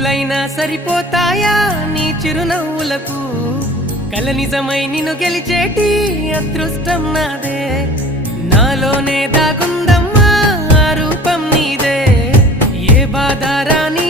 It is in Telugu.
కోట్యులైనా సరిపోతాయా నీ చిరునవ్వులకు కల నిజమై నిన్ను గెలిచేటి అదృష్టం నాదే నాలోనే దాగుందమ్మా ఆ రూపం నీదే ఏ బాధ రాని